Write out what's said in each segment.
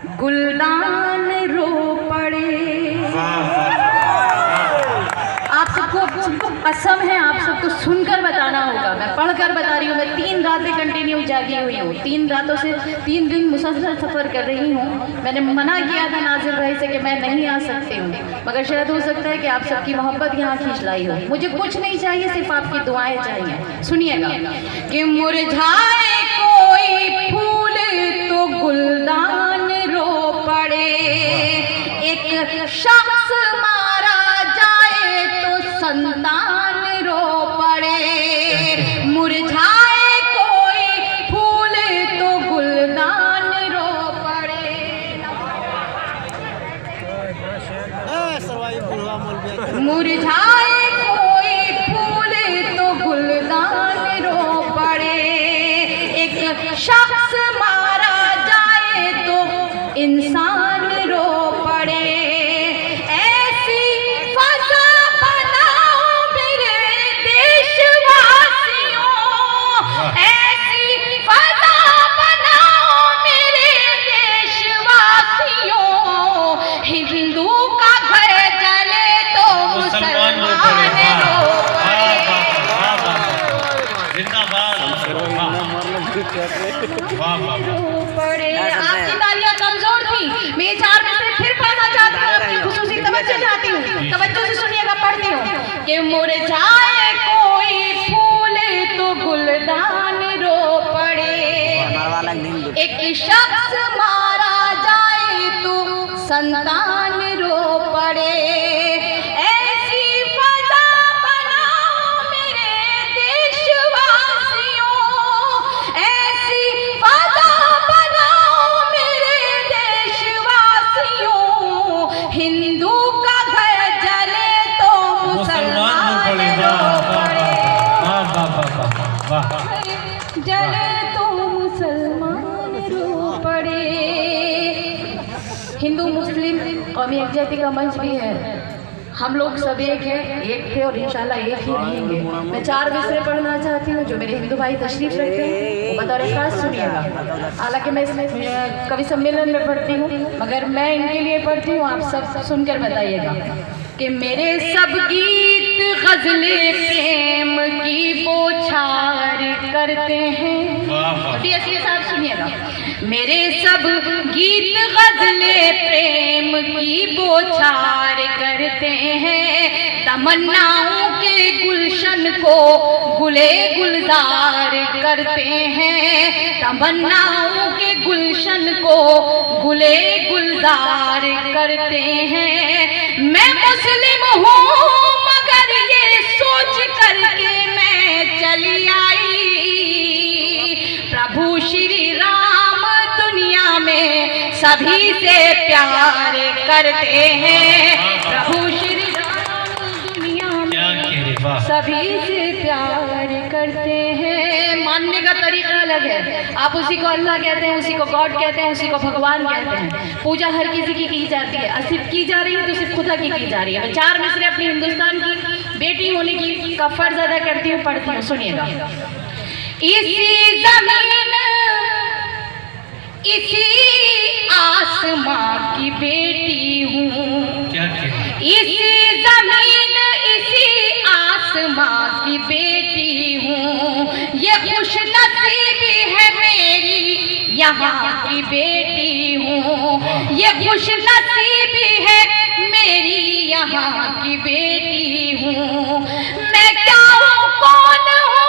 गुलदान रो पड़े। आप सबको कसम है, आप सबको सुनकर बताना होगा, मैं पढ़कर बता रही हूँ। मैं 3 रातें कंटिन्यू जागी हुई हूँ, 3 रातों से 3 दिन मुसलसल सफ़र कर रही हूँ। मैंने मना किया था नाजिर भाई से कि मैं नहीं आ सकती हूँ, मगर शायद हो सकता है कि आप सबकी मोहब्बत यहाँ खींच लाई हो। मुझे कुछ नहीं चाहिए, सिर्फ आपकी दुआएं चाहिए। सुनिएगा कि मुरझाए कोई फूल तो गुलदान रो पड़े, एक शख्स मारा जाए तो संतान रो पड़े। मुरझाए कोई फूल तो गुलदान रो पड़े। मुरझाए कोई फूल तो गुलदान रो पड़े, एक शख्स मारा जाए तो इंसान रो पड़े। ऐसी फजा बनाओ मेरे देशवासियों, ऐसी फजा बनाओ मेरे देशवासियों। हिंदू का घर जले तो मुसलमान रो पड़े। आपकी तालियां कमजोर थी, मैं 4 में से फिर पढ़ना चाहती हूँ, आपकी खुसूसी तवज्जो चाहती हूँ। तवज्जो से सुनिएगा, पढ़ती हूँ कि मुरझाए कोई फूल तो गुलदान रो पड़े, एक शख्स मारा जाए तो संतान रो पड़े। ऐसी फजा बनाओ मेरे देशवासियों, ऐसी फजा बनाओ मेरे देशवासियों। हिंदू का घर जले तो मुसलमान रो पड़े, जले तो मुसलमान रो पड़े। हिंदू मुस्लिम कौमी यकजहती का मंच भी है, हम लोग सब एक हैं, एक थे और इंशाल्लाह एक ही रहेंगे। मैं 4 मिसरे पढ़ना चाहती हूँ, जो मेरे हिंदू भाई तशरीफ रखते हैं वो बतौर खास सुनिएगा। हालांकि मैं इसमें कवि सम्मेलन में पढ़ती हूँ, मगर मैं इनके लिए पढ़ती हूँ, आप सब सुनकर बताइएगा कि मेरे सब गीत गजले प्रेम की बौछार करते हैं। डीएसपी साहब सुनिएगा, मेरे सब गीत गजले प्रेम की बौछार करते हैं। तमन्नाओं के गुलशन को गुले गुलजार करते हैं, तमन्नाओं के गुलशन को गुले गुलजार करते हैं। मैं मुस्लिम हूँ मगर ये सोच करके मैं चली आई, प्रभु श्री राम दुनिया में सभी से प्यार करते हैं। प्रभु श्री राम दुनिया में सभी से प्यार करते हैं। मानने का तरीका अलग है, आप उसी को अल्लाह कहते हैं, उसी को गॉड कहते हैं, उसी को भगवान कहते हैं। पूजा हर किसी की जाती है, सिर्फ की जा रही है तो सिर्फ खुदा की जा रही है। मैं 4 मिसरे अपनी हिंदुस्तान की बेटी होने की का फर्ज अदा करती हूँ, पढ़ती हूँ, सुनिएगा। इसी जमीन इसी आसमां की बेटी हूँ, इसी जमीन इसी आसमां की बेटी हूँ। ये खुश नसीबी है मेरी यहाँ की बेटी हूँ, ये खुश नसीबी है मेरी यहाँ की बेटी हूँ। मैं क्या हूँ कौन हूँ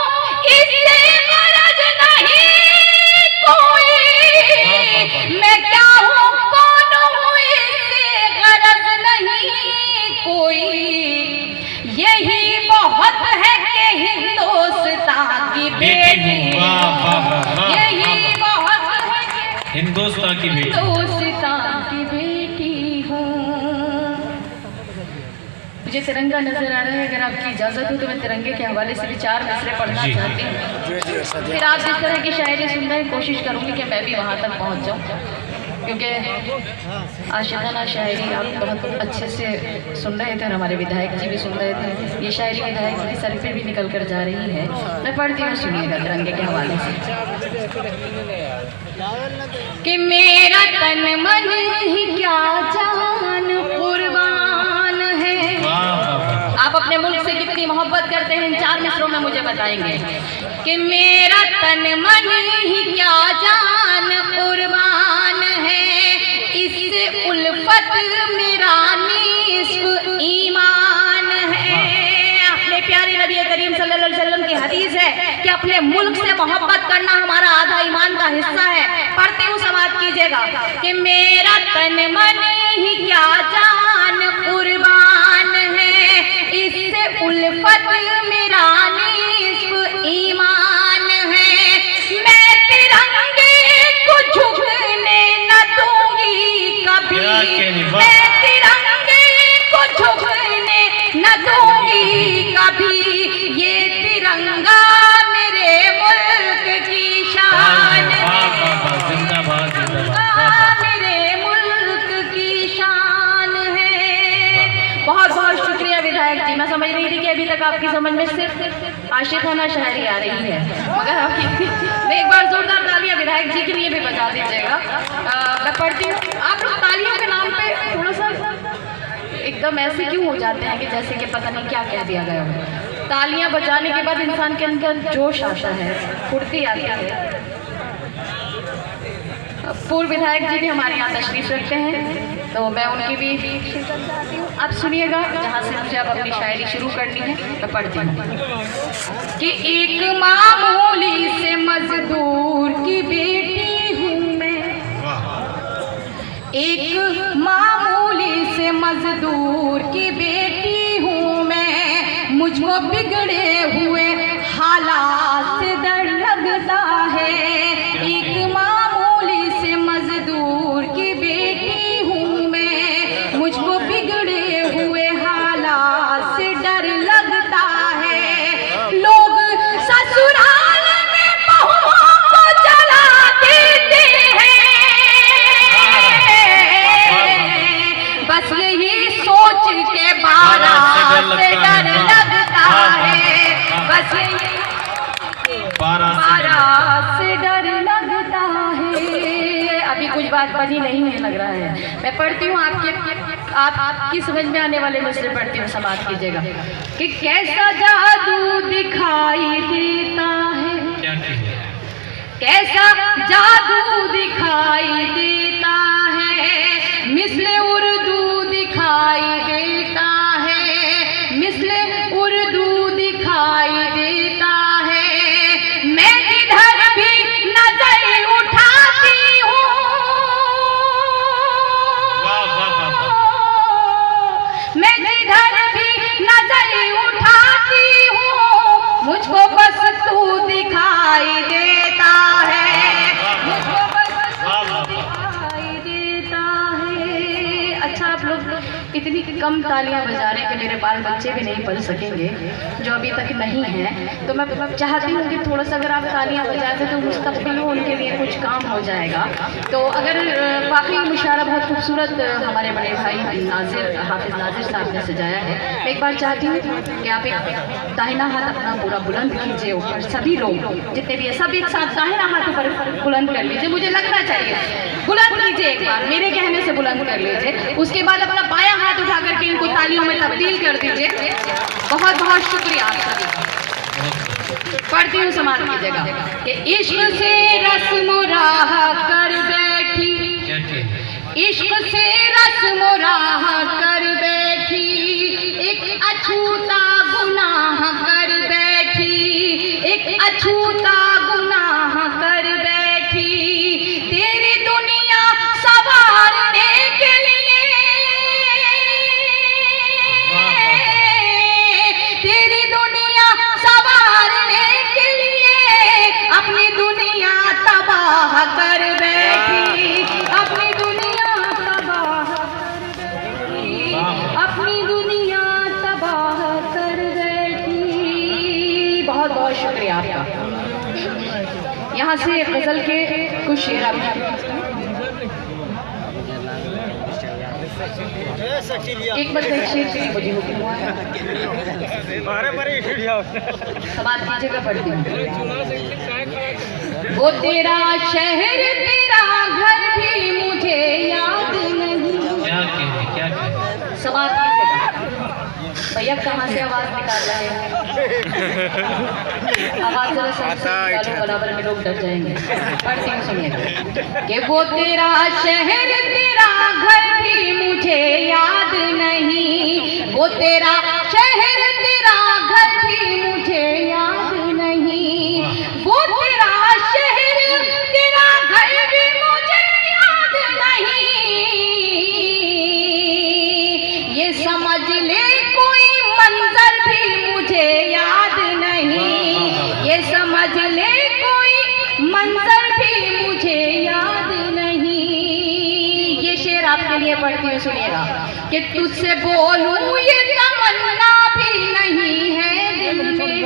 इससे गरज नहीं कोई, मैं क्या हूँ कौन हूँ इससे गरज नहीं कोई। यही बहुत है कि हिंदुस्तान की बेटी, यही बहुत है कि हिंदुस्तान की बेटी, हिंदुस्तान की बेटी हूँ। मुझे तिरंगा नजर आ रहा है, अगर आपकी इजाज़त हो तो मैं तिरंगे के हवाले से भी 4 मिसरे पढ़ना चाहती हूँ। फिर आप जिस तरह की शायरी सुन रहे हैं, कोशिश करूँगी कि मैं भी वहाँ तक पहुँच जाऊँ, क्योंकि आशिकाना शायरी आप बहुत अच्छे से सुन रहे थे और हमारे विधायक जी भी सुन रहे थे। ये शायरी विधायक जी की सर पे भी निकल कर जा रही है, मैं पढ़ती हूँ, सुनिएगा तिरंगे के हवाले से। कि मेरा तन मन में मुझे बताएंगे कि मेरा तन मन ही क्या जान कुर्बान है, इससे उल्फत मेरा निस्फ ईमान है। अपने प्यारे नबी करीम सल्लल्लाहु अलैहि वसल्लम की हदीस है कि अपने मुल्क से मोहब्बत करना हमारा आधा ईमान का हिस्सा है। पढ़ते हुए समाप्त कीजिएगा कि मेरा तन मन ही क्या जान कुर्बान है, इससे उल्फत मेरा निस्फ ईमान है। मैं तिरंगे को झुकने न दूंगी कभी, मैं तिरंगे को झुकने न दूंगी कभी, ये तिरंगा मेरे मुल्क की शान है, मेरे मुल्क की शान है। बहुत बहुत शुक्रिया विधायक जी। मैं समझ रही थी कि अभी तक आपकी समझ में सिर्फ आशिकाना शायरी आ रही है, मगर आपकी एक बार जोरदार तालियां विधायक जी के लिए भी बजा दीजिएगा। मैं पढ़ती हूँ। आप लोग तालियों के नाम पे थोड़ा सा एकदम ऐसे क्यों हो जाते हैं कि जैसे कि पता नहीं क्या कह दिया गया हो। तालियां बजाने के बाद इंसान के अंदर जोश आता है, फुर्ती आती है। पूर्व विधायक जी भी हमारे यहाँ तशरीफ रखते हैं, तो मैं उनकी भी शिरकत चाहती हूँ। आप सुनिएगा जहाँ से मुझे अब अपनी शायरी शुरू करनी है। मैं पढ़ती हूँ कि एक मामूली से मजदूर की बेटी हूँ मैं, एक मामूली से मजदूर की बेटी हूँ मैं, मुझको बिगड़े हुए हालात से डर लगता है। एक मामूली से मजदूर की बेटी हूँ मैं, मुझको बिगड़े हुए हालात से डर लगता है। लोग ससुराल में बहुओं को जला देते हैं, बस यही सोच के बारात से डर लगता है, बस बारात से डर लगता है। अभी कुछ बात बनी नहीं है लग रहा है। मैं पढ़ती हूँ, आपकी समझ में आने वाले मिसरे पढ़ती हूँ, समाप्त कीजिएगा कि कैसा जादू दिखाई देता है, कैसा जादू दिखाई देता है, मिसले उर्दू दिखाई देता है, मिसले उर्दू दिखाई देता है। मैं जिधर भी नजर उठाती हूँ, मैं जिधर भी नजर उठाती हूँ, मुझको बस तू दिखाई देता है, मुझको बस तू दिखाई देता है। अच्छा, आप लोग इतनी कम तालियां बजा रहे हैं कि मेरे बाल बच्चे भी नहीं पढ़ सकेंगे जो अभी तक नहीं हैं। तो मैं चाहती हूँ कि थोड़ा सा अगर आप तालियां बजाते तो मुस्तक़बिल में उनके लिए कुछ काम हो जाएगा। तो अगर वाकई मुशायरा बहुत खूबसूरत हमारे बड़े भाई नाजिर हाफिज़ नाजिर साहब ने सजाया है। मैं एक बार चाहती हूँ कि आप एक दाहिना हाथ अपना पूरा बुलंद कीजिए ऊपर, सभी लोग जितने भी है सब एक साथ दाहिना हाथ ऊपर बुलंद कर लीजिए, मुझे लगना चाहिए बुलंद कीजिए, एक बार मेरे कहने से बुलंद कर लीजिए। उसके बाद अपना बायां हाथ उठा करके इनको तालियों में तब्दील कर दीजिए। बहुत बहुत शुक्रिया आप सभी। पढ़ती हूँ, समाप्त कीजिएगा कि इश्क से रस्म राह कर बैठी, इश्क से रस्म राह कर बैठी, एक अछूता गुनाह कर बैठी, एक अछूता गुनाह कर बैठी। तेरी दुनिया सवारने के लिए, तेरी दुनिया सवारने के लिए अपनी दुनिया तबाह कर बैठी, अपनी दुनिया तबाह कर बैठी, अपनी दुनिया तबाह कर बैठी। बहुत बहुत शुक्रिया आपका। यहाँ से गजल के कुछ शेर आप एक बार शेर मुझे समाप्त कीजिएगा। पढ़ती हूँ। वो तेरा शहर तेरा घर भी मुझे याद नहीं, समाप्त कीजिएगा। भैया कहाँ कहाँ से आवाज निकाल रहे हैं? आवाज जरा सही बराबर में लोग डर जाएंगे। पढ़ती हूँ, सुनिएगा। कि वो तेरा शहर तेरा घर भी मुझे याद नहीं, वो तेरा शहर तेरा घर भी मुझे याद नहीं, वो तेरा शहर तेरा घर भी मुझे याद नहीं, ये समझ ले कोई मंजर भी मुझे याद नहीं, ये समझ ले कोई मंजर भी मुझे याद नहीं। ये शेर आपके लिए पढ़ती हूँ, सुनिएगा। कि तुझसे बोलूं ये तमन्ना भी नहीं है दिल में,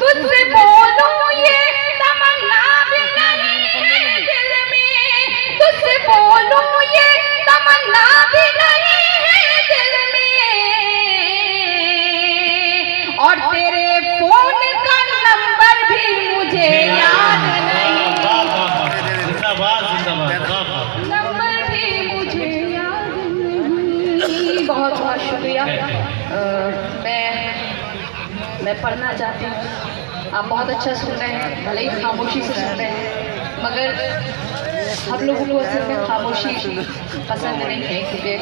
तुझसे बोलूं ये तमन्ना भी नहीं है दिल में, तुझसे बोलूं ये तमन्ना भी नहीं है दिल में, और तेरे फोन का नंबर भी मुझे याद नहीं, नंबर भी मुझे याद नहीं। बहुत बहुत शुक्रिया। मैं पढ़ना चाहती हूँ। आप बहुत अच्छा सुन रहे हैं, भले ही खामोशी से सुन रहे हैं, मगर हम लोगों को असल में खामोशी पसंद नहीं है, क्योंकि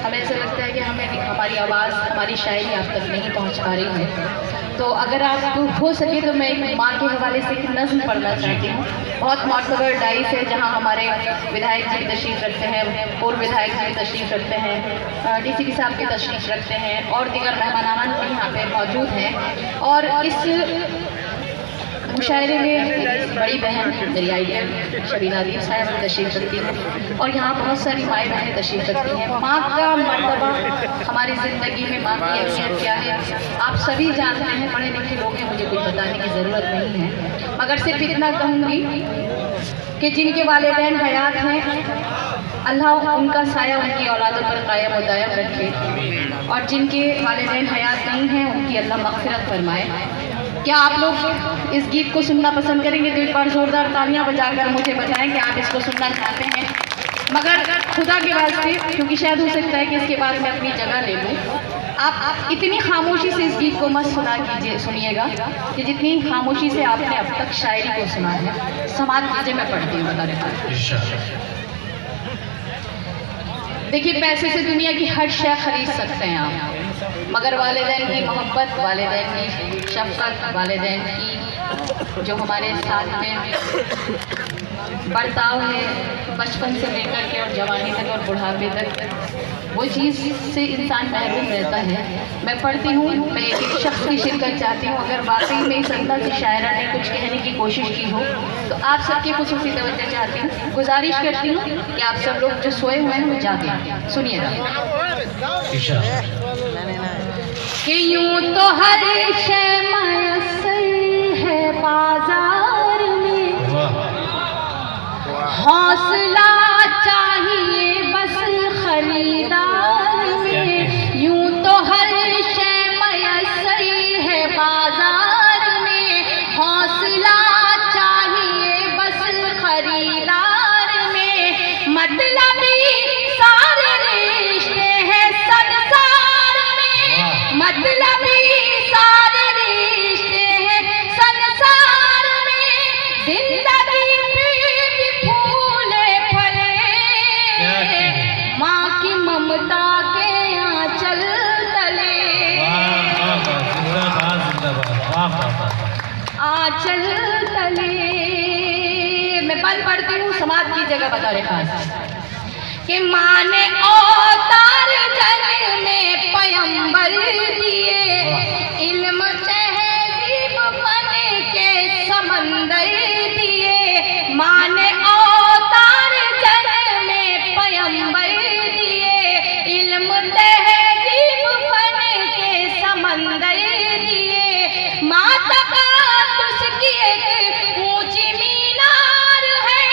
हमें ऐसा लगता है कि हमारी आवाज़, हमारी शायरी आप तक नहीं पहुँच पा रही है। तो अगर आप हो सके तो मैं एक माँ के हवाले से एक नज़्म पढ़ना चाहती हूँ। बहुत मोतबर डाइस है, जहाँ हमारे विधायक जी तशरीफ़ रखते हैं, पूर्व विधायक जी तशरीफ़ रखते हैं, DCP साहब के तशरीफ़ रखते हैं, और दीगर मेहमानान भी यहाँ पे मौजूद हैं। और इस मुशायरे में बड़ी बहन मेरी आइडिया शबीना दीप साहब तशरीफ़ रखती हैं, और यहाँ बहुत सारी माएँ बहनें तशरीफ़ रखती हैं। माँ का मर्तबा हमारी ज़िंदगी में, माँ की अहमियत क्या है, आप सभी जानते हैं, पढ़े लिखे लोग हैं, मुझे कोई बताने की ज़रूरत नहीं है। मगर सिर्फ इतना कहूँगी कि जिनके वालिदैन हयात हैं, अल्लाह उनका साया उनकी औलादों पर कायम व दायम रखे, और जिनके वालिदैन हयात नहीं हैं उनकी अल्लाह मग़फ़िरत फरमाए। क्या आप लोग इस गीत को सुनना पसंद करेंगे? तो एक बार ज़ोरदार तालियां बजाकर मुझे बताएं कि आप इसको सुनना चाहते हैं। मगर खुदा के वास्ते, क्योंकि शायद हो सकता है कि इसके बाद मैं अपनी जगह ले लूँ, आप इतनी खामोशी से इस गीत को मत सुनिएगा कि जितनी खामोशी से आपने अब तक शायरी को सुना है। समाज कीजिए, मैं पढ़ती हूँ, बता रहे। देखिए, पैसे से दुनिया की हर शय खरीद सकते हैं आप, मगर वालिदैन की मोहब्बत, वालिदैन की शफ़क़त, वालिदैन की जो हमारे साथ में बर्ताव है बचपन से लेकर के और जवानी तक और बुढ़ापे तक, वो चीज़ से इंसान महरूम रहता है। मैं पढ़ती हूँ, मैं एक शख्स की शिरकत चाहती हूँ। अगर वाकई में इस अंदर से शायरा ने कुछ कहने की कोशिश की हो तो आप सबकी खुसूसी तवज्जो चाहती हूँ, गुजारिश करती हूँ कि आप सब लोग जो सोए हुए हैं वो जागे। सुनिएगा। कि यूं तो हर शय मयस्सर है बाजार में, हौसला चाहिए बस खरीदार में। यूं तो हर शय मयस्सर है बाजार में, हौसला चाहिए बस खरीदार में। मतलबी सारे रिश्ते हैं संसार में, मतलबी सारे रिश्ते हैं संसार में। जिंदगी पे भी फूले फले, माँ की ममता के आंचल तले, आंचल तले। मैं पल पढ़ती हूँ, समाज की जगह बता रहे खास कि माँ ने अवतार जग में पयंबर दिए, इल्म तहज़ीब फन के समंदर दिए। माँ ने अवतार जग में पयंबर दिए, इल्म तहज़ीब फन के समंदर दिए। माँ तक़द्दुस की एक ऊंची मीनार है,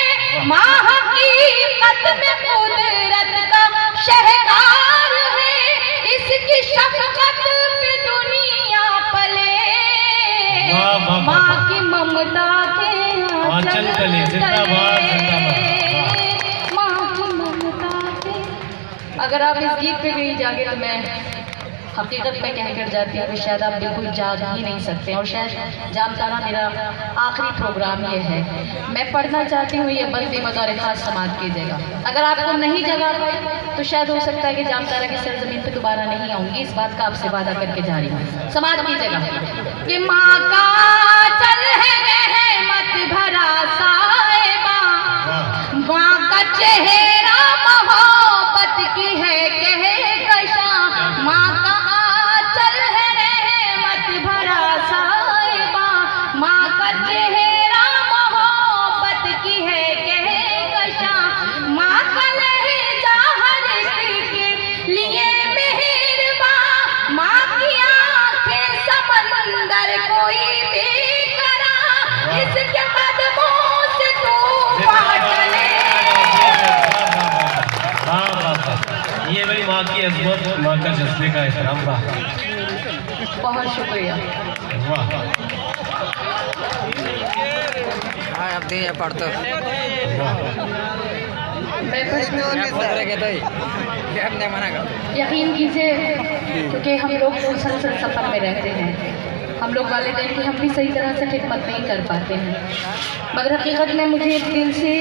माँ हकीकत में कुदरत का शहकार है। इसकी शफ़क़त पे दुनिया पले, माँ की ममता के आंचल तले, माँ की ममता के। अगर आप इस गीत पे कहीं जागे तो मैं हकीकत में कह कर जाती हूँ कि शायद आप बिल्कुल जाग ही नहीं सकते और शायद जामतारा मेरा आखिरी प्रोग्राम ये है। मैं पढ़ना चाहती हूँ ये बंदी बतौर खास समाप्त कीजिएगा। अगर आपको नहीं जगा पाई तो शायद हो सकता है कि जामतारा की सरजमीन पे दोबारा नहीं आऊँगी। इस बात का आपसे वादा करके जा रही हूँ। समाप्त कीजिएगा कि माँ का चल है मत भरा साहिबा, माँ का चेहरा मोहब्बत की है कहकशा, माँ का आंचल है मत भरा साहिबा, माँ का चेहरा मोहब्बत की है कहकशा, माँ का लहजा हर एक के लिए मेहरबान, माँ की आंखें समंदर कोई भी करा, इसके कदमों से तू बाहर चले। ये मेरी माँ की अज़मत, माँ का जज्बे का एहतराम था। बहुत शुक्रिया। वाह, अब दिन पढ़ते यकीन कीजिए क्योंकि हम लोग मुसलसल सफ़र में रहते हैं, हम लोग वालिदैन की हम भी सही तरह से खिदमत नहीं कर पाते हैं, मगर हकीकत में मुझे दिल से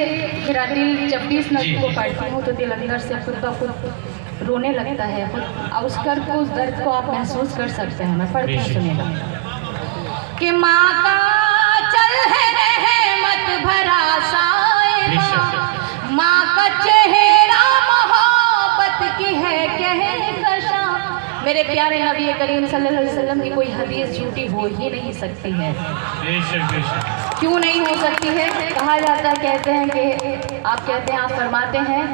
मेरा दिल जब भी इस नज़्म को पढ़ती हूँ तो दिल अंदर से खुद ब खुद रोने लगता है। खुद उस दर्द को आप महसूस कर सकते हैं। मैं पढ़ती हूँ, सुनिएगा कि माँ का चल है मत भरा साहिबा, माँ का चेहरा मोहब्बत की है कहकशा। मेरे प्यारे नबी करीम सल्लल्लाहु अलैहि वसल्लम की कोई हदीस झूठी हो ही नहीं सकती है। क्यों नहीं हो सकती है? कहा जाता है, कहते हैं कि आप कहते हैं, आप फरमाते हैं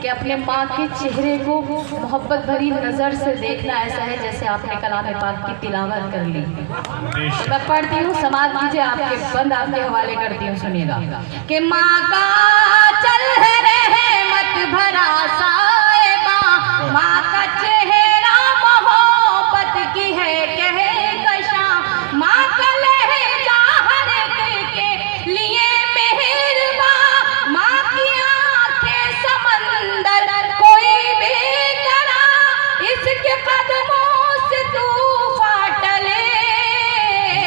कि अपने माँ के चेहरे को मोहब्बत भरी नज़र से देखना ऐसा है जैसे आपने कलाम पाक की तिलावत कर ली। तो मैं पढ़ती हूँ, समाज कीजिए, आपके बंद आपके हवाले करती हूँ, सुनिएगा कि माँ का चल है मत भरा साहिबा, माँ का चेहरा मोहब्बत की है कहकशा, माँ का लहजा हर एक के लिए मेहरबान, माँ की आंखें समंदर कोई भी करा, इसके कदमों से तू फाटले,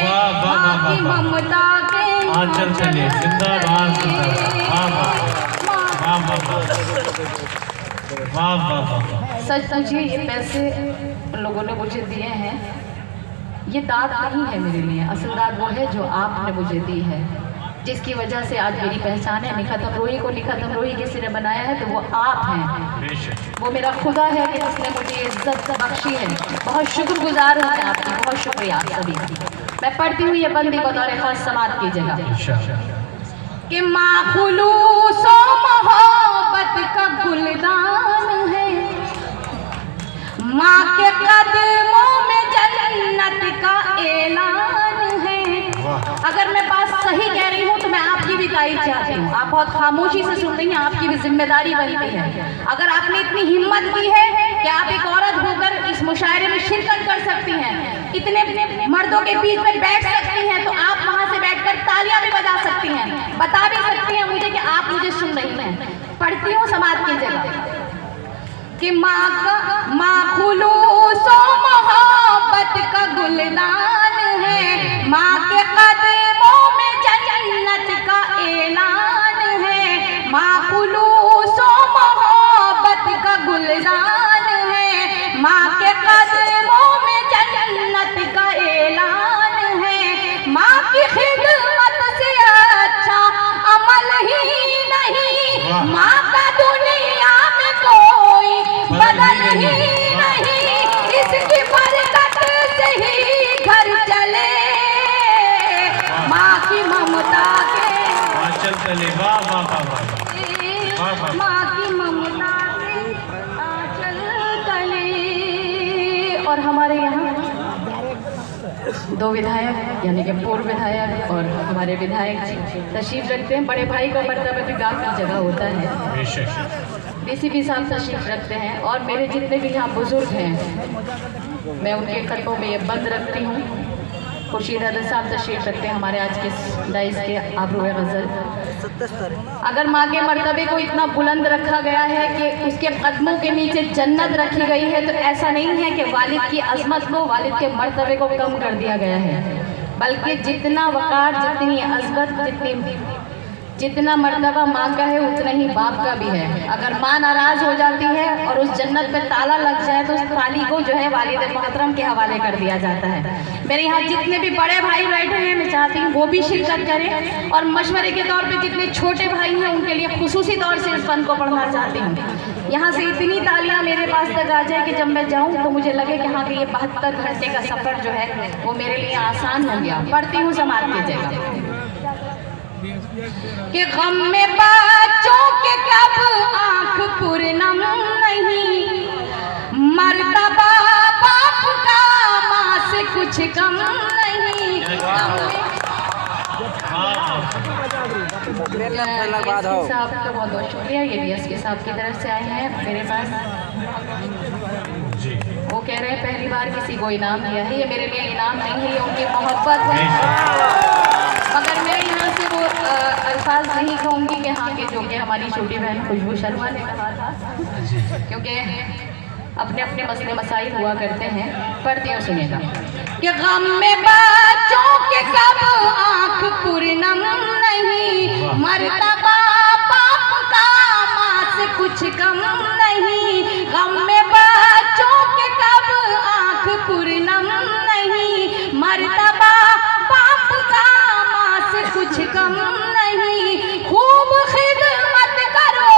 माँ की ममता के आंचल चले जिंदाबाद। सच पूछिए, ये पैसे उन लोगों ने मुझे दिए हैं, ये दाद नहीं है मेरे लिए, असल दाद वो है जो आपने मुझे दी है, जिसकी वजह से आज मेरी पहचान है। निखत अमरोही को निखत अमरोही किसी ने बनाया है तो वो आप हैं, वो मेरा खुदा है कि जिसने मुझे इज्जत बख्शी है। बहुत शुक्रगुजार हूँ आपकी, बहुत शुक्रिया आप सभी की। मैं पढ़ती हूँ ये बंदी बतौर खास समाप्त कीजिएगा कि माँ खुलूस और मोहब्बत का गुलदान है, माँ के कदमों में जन्नत का ऐलान है। अगर मैं बात सही कह रही हूँ तो मैं आपकी भी तारीफ चाहती हूँ। आप बहुत खामोशी से सुन रही हैं, आपकी भी जिम्मेदारी बनती है। अगर आपने इतनी हिम्मत की है कि आप एक औरत होकर इस मुशायरे में शिरकत कर सकती हैं, इतने मर्दों के बीच में बैठ सकती हैं, तो आप वहाँ से बैठकर तालियां भी बजा सकती हैं, बता भी सकती हैं मुझे कि आप मुझे सुन रही हैं। पढ़ती हूँ, समाप्त कीजिएगा कि माँ खुलूस और मोहब्बत का गुलदान है, माँ के कदमों में जन्नत का ऐलान है, माँ खुलूस और मोहब्बत का गुलदान है, माँ के कदमों में जन्नत का ऐलान है, माँ की खिदमत से अच्छा अमल ही नहीं, माँ का दुनिया में कोई बदल ही नहीं, इसकी बरकत से ही घर चले, माँ की ममता के आंचल चले। वाह वाह वाह वाह, माँ की ममता के आंचल तले। और हमारे यहाँ दो विधायक यानी कि पूर्व विधायक और हमारे विधायक जी तशरीफ रखते हैं। बड़े भाई का मर्तबा भी गाँव की जगह होता है, डीसीपी साहब तशरीफ रखते हैं, और मेरे जितने भी यहाँ बुजुर्ग हैं मैं उनके कदमों में ये बंद रखती हूँ खुर्शीद हैदर साहब तशरीफ रखते हैं हमारे आज के दाइस के आबरूए गज़ल। अगर माँ के मर्तबे को इतना बुलंद रखा गया है कि उसके कदमों के नीचे जन्नत रखी गई है, तो ऐसा नहीं है कि वालिद की अजमत को, वालिद के मर्तबे को कम कर दिया गया है, बल्कि जितना वक़ार, जितनी अज़मत, जितना मर्तबा माँ का है उतना ही बाप का भी है। अगर माँ नाराज़ हो जाती है और उस जन्नत पे ताला लग जाए तो उस ताली को जो है वालिद मोहतरम के हवाले कर दिया जाता है। मेरे यहाँ जितने भी बड़े भाई बैठे हैं, मैं चाहती हूँ वो भी शिरकत करें, और मशवरे के तौर पे जितने छोटे भाई हैं उनके लिए खुसूसी तौर से इस फन को पढ़ना चाहती हूँ। यहाँ से इतनी तालियाँ मेरे पास तक आ जाए कि जब मैं जाऊँ तो मुझे लगे कि हाँ कि ये 72 घंटे का सफ़र जो है वो मेरे लिए आसान हो गया। पढ़ती हूँ, समाज की जगह कि गम में बच्चों के कब आँख पूर्णम नहीं, मर्तबा बाप का माँ से कुछ कम नहीं। साहब का बहुत बहुत शुक्रिया, ये भी एस के साहब की तरफ से आए हैं मेरे पास। वो कह रहे हैं पहली बार किसी को इनाम दिया है, ये मेरे लिए इनाम नहीं है, ये उनकी मोहब्बत है। मगर मैं यहाँ से वो अल्फाज नहीं कहूँगी कि हाँ कि जो कि हमारी छोटी बहन खुशबू शर्मा ने कहा था, क्योंकि अपने अपने मसले मसाइल हुआ करते हैं। पढ़ती हूँ, सुनिएगा कि गम में बच्चों के कब आँख पूर्णम नहीं, मर्तबा बाप का माँ से कुछ कम नहीं। गम में बच्चों के कब आँख पूर्णम नहीं, मर्तबा बाप का माँ से कुछ कम नहीं। खूब खिदमत करो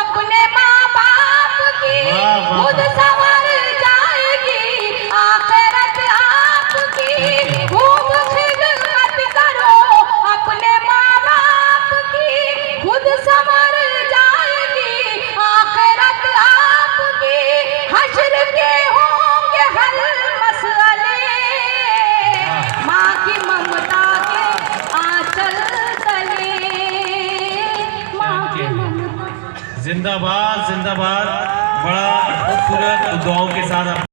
अपने माँ बाप की, खुद संवर जाएगी आखिरत आपकी। खूब खिदमत करो अपने माँ बाप की, खुद संवर जाएगी आखिरत आपकी। हश्र के होंगे हल मसले, माँ की ममता के आंचल तले, माँ की ममता। जिंदाबाद जिंदाबाद। बड़ा खूबसूरत दुआओं के साथ